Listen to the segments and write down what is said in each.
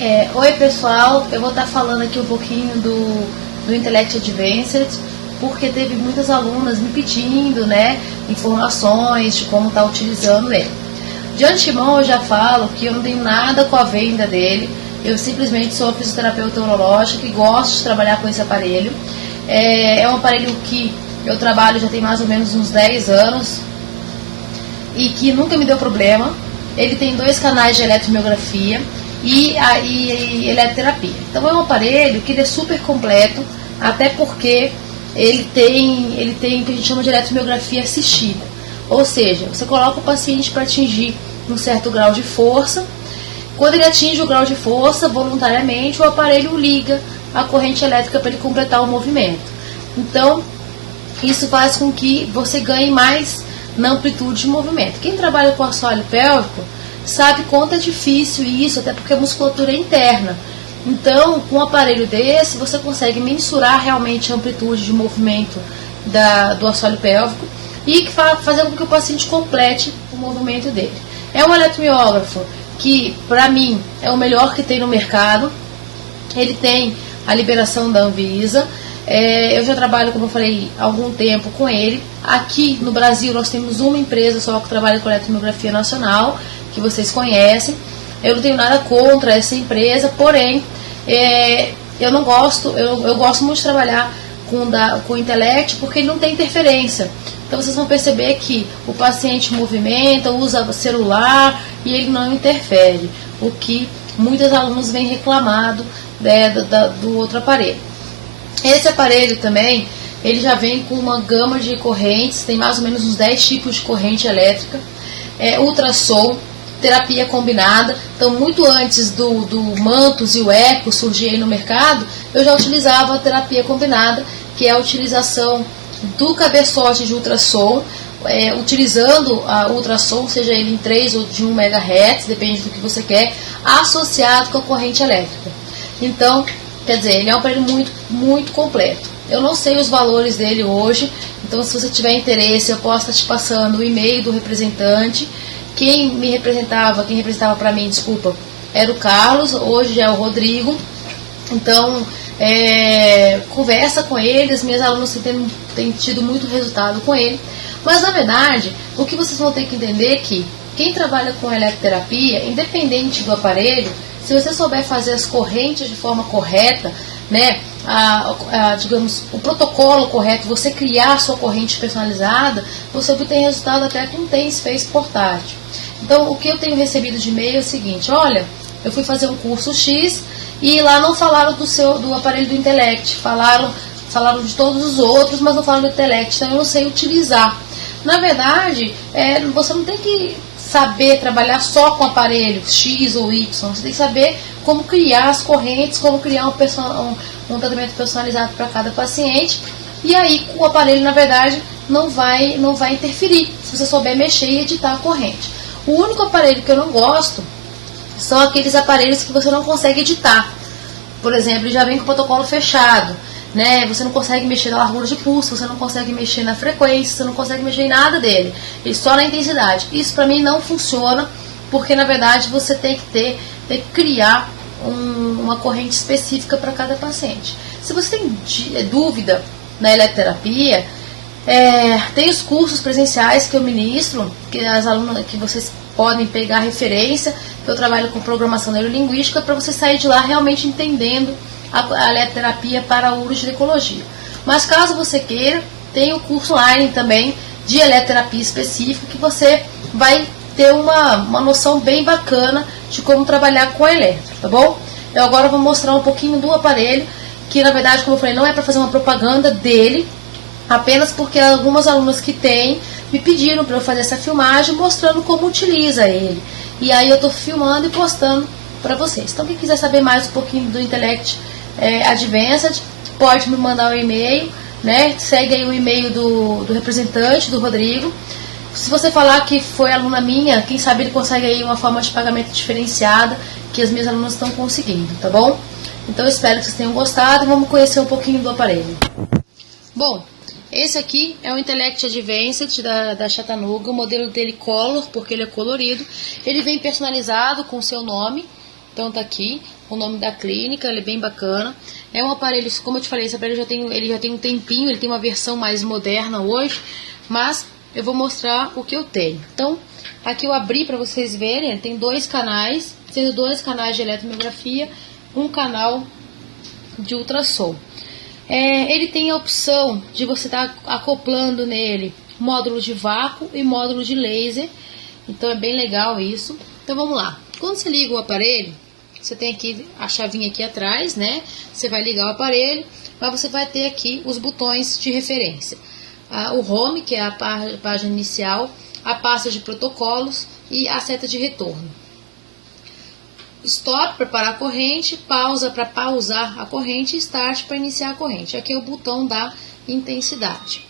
Oi pessoal, eu vou estar falando aqui um pouquinho do Intellect Advanced, porque teve muitas alunas me pedindo, né, informações de como estar utilizando ele. De antemão eu já falo que eu não tenho nada com a venda dele, eu simplesmente sou fisioterapeuta urológica e gosto de trabalhar com esse aparelho. É um aparelho que eu trabalho já tem mais ou menos uns 10 anos e que nunca me deu problema. Ele tem 2 canais de eletromiografia e eletroterapia. Então é um aparelho que ele é super completo, até porque ele tem o que a gente chama de eletromiografia assistida. Ou seja, você coloca o paciente para atingir um certo grau de força. Quando ele atinge o grau de força, voluntariamente, o aparelho liga a corrente elétrica para ele completar o movimento. Então, isso faz com que você ganhe mais na amplitude de movimento. Quem trabalha com assoalho pélvico sabe quanto é difícil isso, até porque a musculatura é interna. Então, com um aparelho desse, você consegue mensurar realmente a amplitude de movimento do assoalho pélvico e fazer com que o paciente complete o movimento dele. É um eletromiógrafo que, para mim, é o melhor que tem no mercado. Ele tem a liberação da Anvisa. Eu já trabalho, como eu falei, há algum tempo com ele. Aqui no Brasil nós temos uma empresa só que trabalha com eletromiografia nacional, que vocês conhecem. Eu não tenho nada contra essa empresa, porém, eu não gosto, eu gosto muito de trabalhar com o Intellect porque ele não tem interferência. Então vocês vão perceber que o paciente movimenta, usa celular e ele não interfere, o que muitos alunos vêm reclamado do outro aparelho. Esse aparelho também, ele já vem com uma gama de correntes, tem mais ou menos uns 10 tipos de corrente elétrica, ultrassom, terapia combinada. Então, muito antes do Mantos e o Eco surgirem no mercado, eu já utilizava a terapia combinada, que é a utilização do cabeçote de ultrassom, utilizando a ultrassom, seja ele em 3 ou de 1 MHz, depende do que você quer, associado com a corrente elétrica. Então, quer dizer, ele é um aparelho muito, muito completo. Eu não sei os valores dele hoje, então se você tiver interesse, eu posso estar te passando o e-mail do representante. Quem representava para mim, desculpa, era o Carlos, hoje é o Rodrigo. Então, conversa com ele, as minhas alunas têm tido muito resultado com ele. Mas, na verdade, o que vocês vão ter que entender é que quem trabalha com eletroterapia, independente do aparelho, se você souber fazer as correntes de forma correta, né, digamos, o protocolo correto, você criar a sua corrente personalizada, você obtém resultado até com um TENS Face portátil. Então, o que eu tenho recebido de e-mail é o seguinte: olha, eu fui fazer um curso X e lá não falaram do aparelho do Intellect, falaram de todos os outros, mas não falaram do Intellect, então eu não sei utilizar. Na verdade, você não tem que saber trabalhar só com aparelho X ou Y, você tem que saber como criar as correntes, como criar um tratamento personalizado para cada paciente, e aí o aparelho, na verdade, não vai interferir, se você souber mexer e editar a corrente. O único aparelho que eu não gosto são aqueles aparelhos que você não consegue editar. Por exemplo, ele já vem com o protocolo fechado, né? Você não consegue mexer na largura de pulso, você não consegue mexer na frequência, você não consegue mexer em nada dele, e só na intensidade. Isso para mim não funciona, porque na verdade você tem que criar uma corrente específica para cada paciente. Se você tem dúvida na eletroterapia, tem os cursos presenciais que eu ministro, que as alunas, que vocês podem pegar referência, que eu trabalho com programação neurolinguística, para você sair de lá realmente entendendo a eletroterapia para a uroginecologia. Mas caso você queira, tem o curso online também de eletroterapia específica, que você vai ter uma noção bem bacana de como trabalhar com a eletro, tá bom? Eu agora vou mostrar um pouquinho do aparelho, que na verdade, como eu falei, não é para fazer uma propaganda dele, apenas porque algumas alunas que têm me pediram para eu fazer essa filmagem mostrando como utiliza ele. E aí eu estou filmando e postando para vocês. Então, quem quiser saber mais um pouquinho do Intellect Advanced, pode me mandar um e-mail, né? Segue aí o e-mail do representante, do Rodrigo. Se você falar que foi aluna minha, quem sabe ele consegue aí uma forma de pagamento diferenciada que as minhas alunas estão conseguindo, tá bom? Então eu espero que vocês tenham gostado e vamos conhecer um pouquinho do aparelho. Bom, esse aqui é o Intellect Advanced da Chattanooga, o modelo dele Color, porque ele é colorido. Ele vem personalizado com o seu nome, Então tá aqui o nome da clínica, ele é bem bacana. É um aparelho, como eu te falei, esse aparelho ele já tem um tempinho, ele tem uma versão mais moderna hoje, mas eu vou mostrar o que eu tenho. Então, aqui eu abri para vocês verem, ele tem 2 canais, sendo 2 canais de eletromiografia, um canal de ultrassom. Ele tem a opção de você estar acoplando nele módulo de vácuo e módulo de laser, então é bem legal isso. Então vamos lá, quando você liga o aparelho, você tem aqui a chavinha aqui atrás, né? Você vai ligar o aparelho, mas você vai ter aqui os botões de referência. O home, que é a página inicial, a pasta de protocolos e a seta de retorno. Stop para parar a corrente, pausa para pausar a corrente e start para iniciar a corrente. Aqui é o botão da intensidade.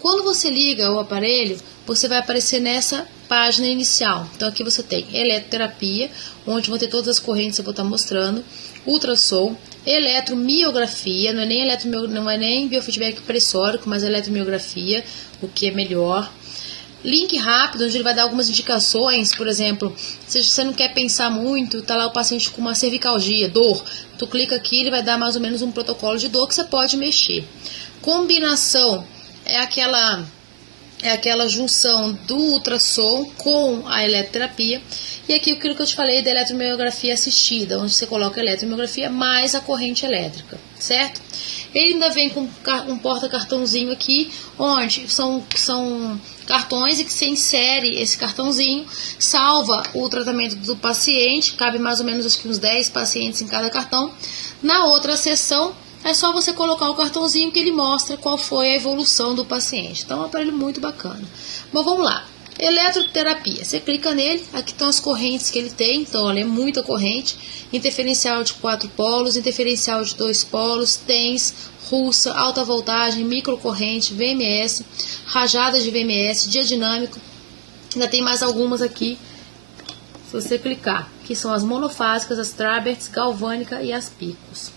Quando você liga o aparelho, você vai aparecer nessa página inicial. Então aqui você tem eletroterapia, onde vão ter todas as correntes que eu vou estar mostrando, ultrassom, eletromiografia, não é nem biofeedback pressórico, mas eletromiografia, o que é melhor. Link rápido, onde ele vai dar algumas indicações, por exemplo, se você não quer pensar muito, tá lá o paciente com uma cervicalgia, dor, tu clica aqui, ele vai dar mais ou menos um protocolo de dor que você pode mexer. Combinação é aquela junção do ultrassom com a eletroterapia. E aqui aquilo que eu te falei da eletromiografia assistida, onde você coloca a eletromiografia mais a corrente elétrica, certo? Ele ainda vem com um porta-cartãozinho aqui, onde são cartões e que você insere esse cartãozinho, salva o tratamento do paciente, cabe mais ou menos acho que uns 10 pacientes em cada cartão. Na outra seção, é só você colocar o cartãozinho que ele mostra qual foi a evolução do paciente. Então é um aparelho muito bacana. Bom, vamos lá. Eletroterapia. Você clica nele, aqui estão as correntes que ele tem. Então, olha, é muita corrente. Interferencial de 4 polos, interferencial de 2 polos, TENS, russa, alta voltagem, microcorrente, VMS, rajada de VMS, dia dinâmico. Ainda tem mais algumas aqui, se você clicar, que são as monofásicas, as Traberts, galvânica e as picos.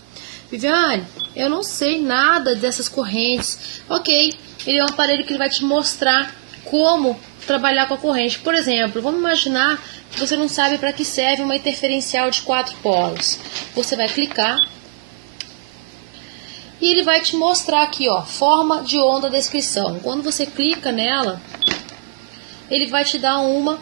Viviane, eu não sei nada dessas correntes. Ok, ele é um aparelho que ele vai te mostrar como trabalhar com a corrente. Por exemplo, vamos imaginar que você não sabe para que serve uma interferencial de 4 polos. Você vai clicar e ele vai te mostrar aqui, ó, forma de onda descrição. Quando você clica nela, ele vai te dar uma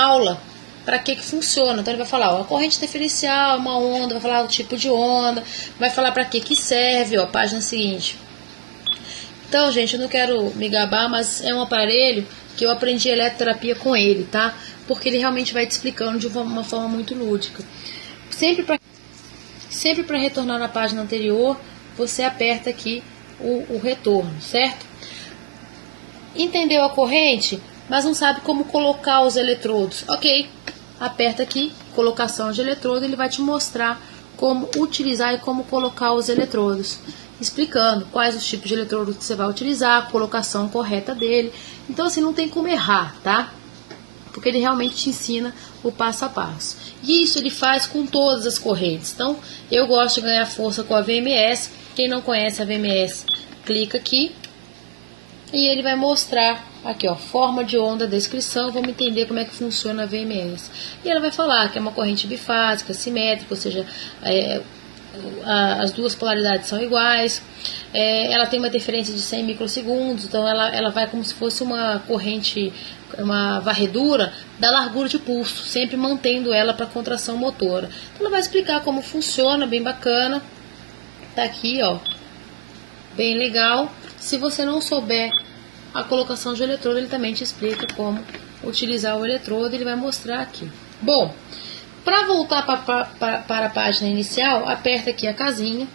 aula para que funciona. Então ele vai falar, ó, a corrente interferencial, uma onda, vai falar o tipo de onda, vai falar para que serve, ó, página seguinte. Então, gente, eu não quero me gabar, mas é um aparelho que eu aprendi eletroterapia com ele, tá? Porque ele realmente vai te explicando de uma forma muito lúdica. Sempre para retornar na página anterior, você aperta aqui o retorno, certo? Entendeu a corrente, mas não sabe como colocar os eletrodos. Ok, aperta aqui, colocação de eletrodo, ele vai te mostrar como utilizar e como colocar os eletrodos, explicando quais os tipos de eletrodo que você vai utilizar, a colocação correta dele. Então, assim, não tem como errar, tá? Porque ele realmente te ensina o passo a passo. E isso ele faz com todas as correntes. Então, eu gosto de ganhar força com a VMS. Quem não conhece a VMS, clica aqui e ele vai mostrar aqui, ó, forma de onda, descrição. Vamos entender como é que funciona a VMS. E ela vai falar que é uma corrente bifásica, simétrica, ou seja, as duas polaridades são iguais. Ela tem uma interferência de 100 microsegundos, então ela vai como se fosse uma corrente, uma varredura da largura de pulso, sempre mantendo ela para contração motora. Então ela vai explicar como funciona, bem bacana. Tá aqui, ó, bem legal. Se você não souber a colocação de eletrodo, ele também te explica como utilizar o eletrodo, ele vai mostrar aqui. Bom, para voltar para a página inicial, aperta aqui a casinha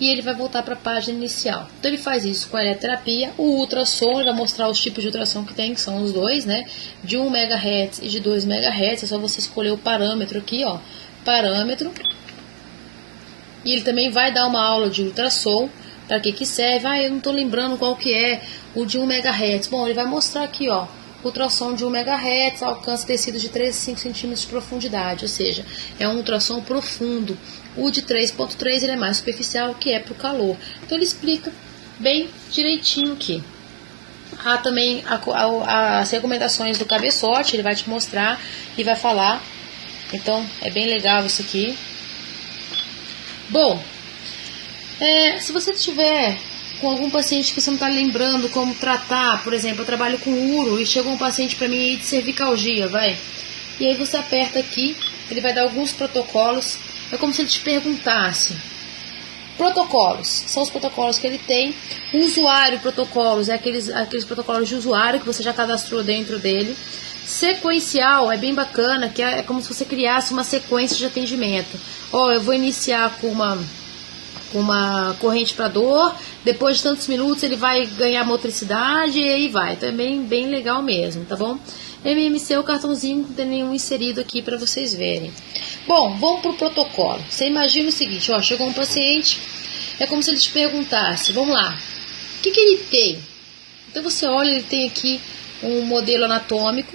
e ele vai voltar para a página inicial. Então ele faz isso com a eletroterapia. O ultrassom, ele vai mostrar os tipos de ultrassom que tem, que são os dois, né? De 1 MHz e de 2 MHz. É só você escolher o parâmetro aqui, ó, parâmetro. E ele também vai dar uma aula de ultrassom, para que serve. Eu não estou lembrando qual que é o de 1 MHz. Bom, ele vai mostrar aqui, ó, ultrassom de 1 MHz, alcança tecidos de 3 a 5 centímetros de profundidade, ou seja, é um ultrassom profundo. O de 3.3 ele é mais superficial, que é para o calor. Então ele explica bem direitinho aqui. Há também as recomendações do cabeçote, ele vai te mostrar e vai falar Então, é bem legal isso aqui. Bom, se você tiver com algum paciente que você não está lembrando como tratar, por exemplo, eu trabalho com uro e chegou um paciente para mim aí de cervicalgia, vai. E aí você aperta aqui, ele vai dar alguns protocolos. É como se ele te perguntasse. Protocolos, são os protocolos que ele tem. O usuário protocolos, é aqueles protocolos de usuário que você já cadastrou dentro dele. Sequencial é bem bacana, que é como se você criasse uma sequência de atendimento. Eu vou iniciar com uma corrente para dor, depois de tantos minutos ele vai ganhar motricidade e aí vai. Então é bem legal mesmo, tá bom? MMC, o cartãozinho, não tem nenhum inserido aqui para vocês verem. Bom, vamos pro protocolo. Você imagina o seguinte, chegou um paciente, é como se ele te perguntasse, vamos lá, o que ele tem? Então você olha, ele tem aqui um modelo anatômico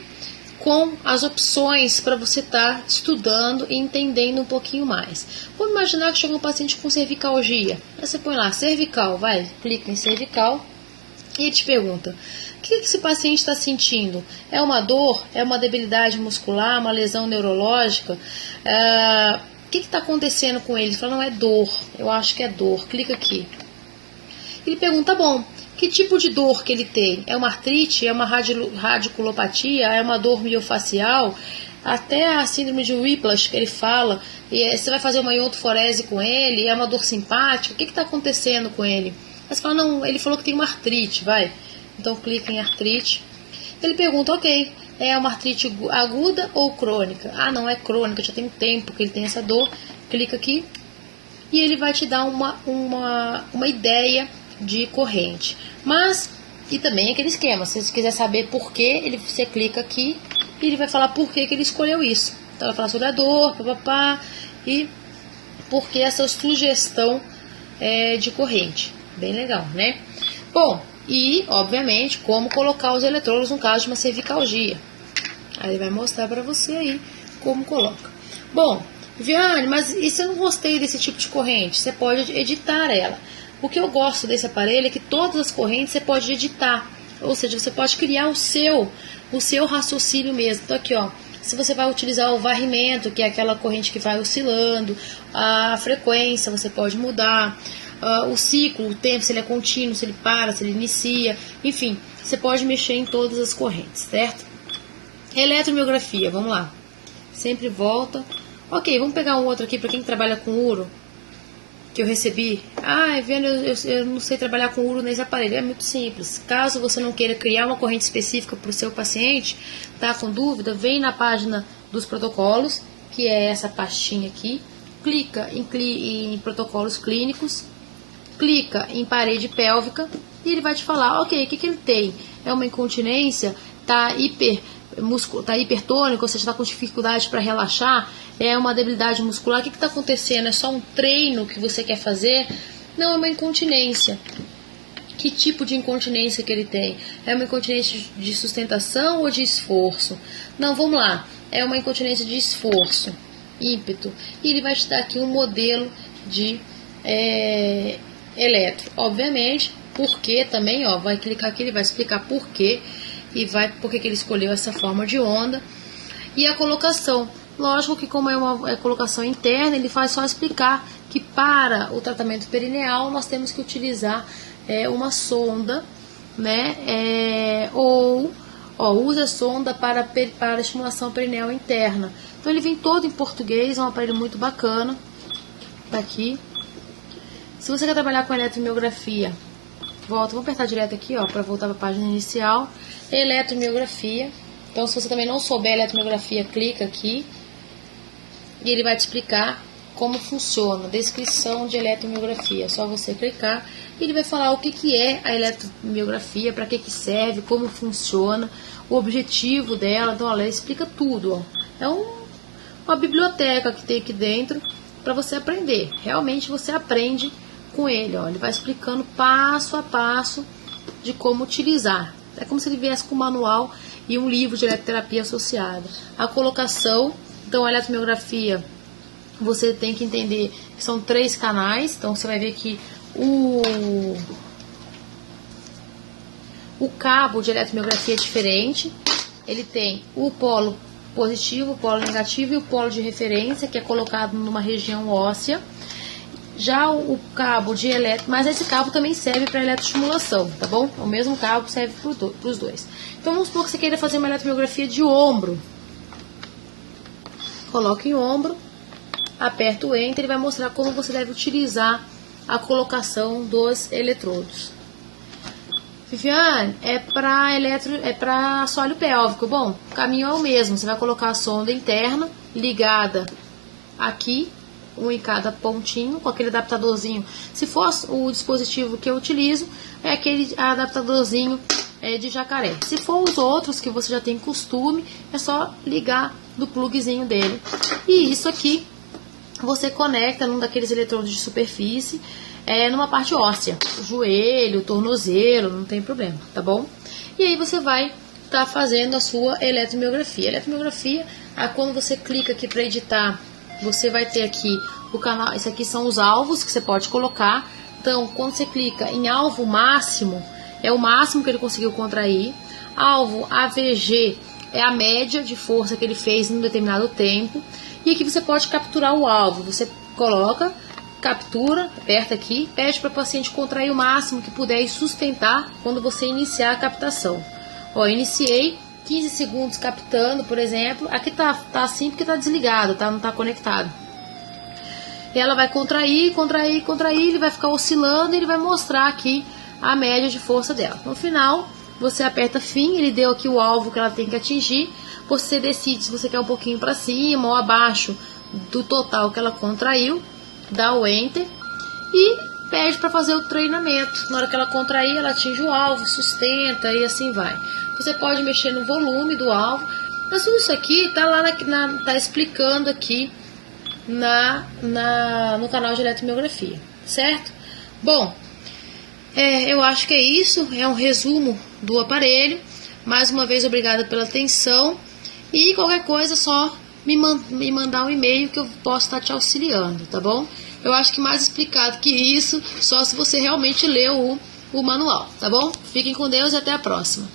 com as opções para você estar estudando e entendendo um pouquinho mais. Vamos imaginar que chegou um paciente com cervicalgia. Aí você põe lá, cervical, vai, clica em cervical e ele te pergunta, o que esse paciente está sentindo? É uma dor? É uma debilidade muscular? Uma lesão neurológica? O que está acontecendo com ele? Ele fala, não é dor, eu acho que é dor, clica aqui. Ele pergunta, bom, que tipo de dor que ele tem? É uma artrite? É uma radiculopatia? É uma dor miofacial? Até a síndrome de Whiplash que ele fala, e você vai fazer uma iotoforese com ele, é uma dor simpática, o que está acontecendo com ele? Aí você fala, não, ele falou que tem uma artrite, vai. Então clica em artrite. Ele pergunta, ok, é uma artrite aguda ou crônica? Ah, não, é crônica, já tem um tempo que ele tem essa dor. Clica aqui e ele vai te dar uma ideia de corrente. Mas, e também aquele esquema, se você quiser saber por que, você clica aqui e ele vai falar por que ele escolheu isso. Então vai falar sobre a dor, papapá, e por que essa sugestão de corrente. Bem legal, né? Bom, e, obviamente, como colocar os eletrodos no caso de uma cervicalgia. Aí ele vai mostrar para você aí como coloca. Bom, Viane, mas e se eu não gostei desse tipo de corrente? Você pode editar ela. O que eu gosto desse aparelho é que todas as correntes você pode editar. Ou seja, você pode criar o seu raciocínio mesmo. Então aqui, se você vai utilizar o varrimento, que é aquela corrente que vai oscilando, a frequência você pode mudar, o ciclo, o tempo, se ele é contínuo, se ele para, se ele inicia, enfim, você pode mexer em todas as correntes, certo? Eletromiografia, vamos lá. Sempre volta. Ok, vamos pegar um outro aqui para quem trabalha com uro, que eu recebi. Viana, eu não sei trabalhar com uro nesse aparelho. É muito simples. Caso você não queira criar uma corrente específica para o seu paciente, tá com dúvida, vem na página dos protocolos, que é essa pastinha aqui, clica em protocolos clínicos, clica em parede pélvica e ele vai te falar, ok, o que ele tem? É uma incontinência, tá hipertônico, ou seja, está com dificuldade para relaxar, é uma debilidade muscular, o que está acontecendo? É só um treino que você quer fazer? Não, é uma incontinência. Que tipo de incontinência que ele tem? É uma incontinência de sustentação ou de esforço? Não, vamos lá, é uma incontinência de esforço, ímpeto, e ele vai te dar aqui um modelo de eletro, obviamente, porque também, vai clicar aqui, ele vai explicar por quê, e por que ele escolheu essa forma de onda, e a colocação. Lógico que como é uma colocação interna, ele faz só explicar que para o tratamento perineal nós temos que utilizar uma sonda, né, usa a sonda para estimulação perineal interna. Então ele vem todo em português, é um aparelho muito bacana, tá aqui. Se você quer trabalhar com eletromiografia, vamos apertar direto aqui, para voltar para a página inicial. Eletromiografia. Então, se você também não souber eletromiografia, clica aqui e ele vai te explicar como funciona, descrição de eletromiografia. É só você clicar e ele vai falar o que é a eletromiografia, para que serve, como funciona, o objetivo dela. Então, olha, explica tudo. É uma biblioteca que tem aqui dentro para você aprender. Realmente você aprende com ele. Ele vai explicando passo a passo de como utilizar. É como se ele viesse com um manual e um livro de eletroterapia associado. A colocação, então a eletromiografia, você tem que entender que são 3 canais. Então você vai ver que o cabo de eletromiografia é diferente. Ele tem o polo positivo, o polo negativo e o polo de referência, que é colocado numa região óssea. Já o cabo de eletro, mas esse cabo também serve para eletroestimulação, tá bom? O mesmo cabo serve para os dois. Então vamos supor que você queira fazer uma eletromiografia de ombro. Coloca em ombro, aperta o Enter e vai mostrar como você deve utilizar a colocação dos eletrodos. Viviane, é para assoalho pélvico. Bom, o caminho é o mesmo. Você vai colocar a sonda interna ligada aqui, um em cada pontinho, com aquele adaptadorzinho. Se for o dispositivo que eu utilizo, é aquele adaptadorzinho de jacaré. Se for os outros que você já tem costume, é só ligar do plugzinho dele. E isso aqui você conecta num daqueles eletrodos de superfície, numa parte óssea, joelho, tornozelo, não tem problema, tá bom? E aí você vai estar fazendo a sua eletromiografia. Eletromiografia, quando você clica aqui para editar, você vai ter aqui o canal. Esses aqui são os alvos que você pode colocar. Então, quando você clica em alvo máximo, é o máximo que ele conseguiu contrair. Alvo AVG é a média de força que ele fez em um determinado tempo. E aqui você pode capturar o alvo. Você coloca, captura, aperta aqui, pede para o paciente contrair o máximo que puder e sustentar quando você iniciar a captação. Ó, iniciei 15 segundos captando, por exemplo. Aqui tá assim porque tá desligado, tá? Não tá conectado. E ela vai contrair, contrair, contrair, ele vai ficar oscilando e ele vai mostrar aqui a média de força dela. No final, você aperta fim, ele deu aqui o alvo que ela tem que atingir. Você decide se você quer um pouquinho para cima ou abaixo do total que ela contraiu. Dá o Enter e pede para fazer o treinamento. Na hora que ela contrair, ela atinge o alvo, sustenta e assim vai. Você pode mexer no volume do alvo. Mas tudo isso aqui tá lá tá explicando aqui no canal de eletromiografia, certo? Bom, eu acho que é isso. É um resumo do aparelho. Mais uma vez, obrigada pela atenção. E qualquer coisa, só me mandar um e-mail que eu posso estar te auxiliando, tá bom? Eu acho que mais explicado que isso, só se você realmente leu o manual, tá bom? Fiquem com Deus e até a próxima.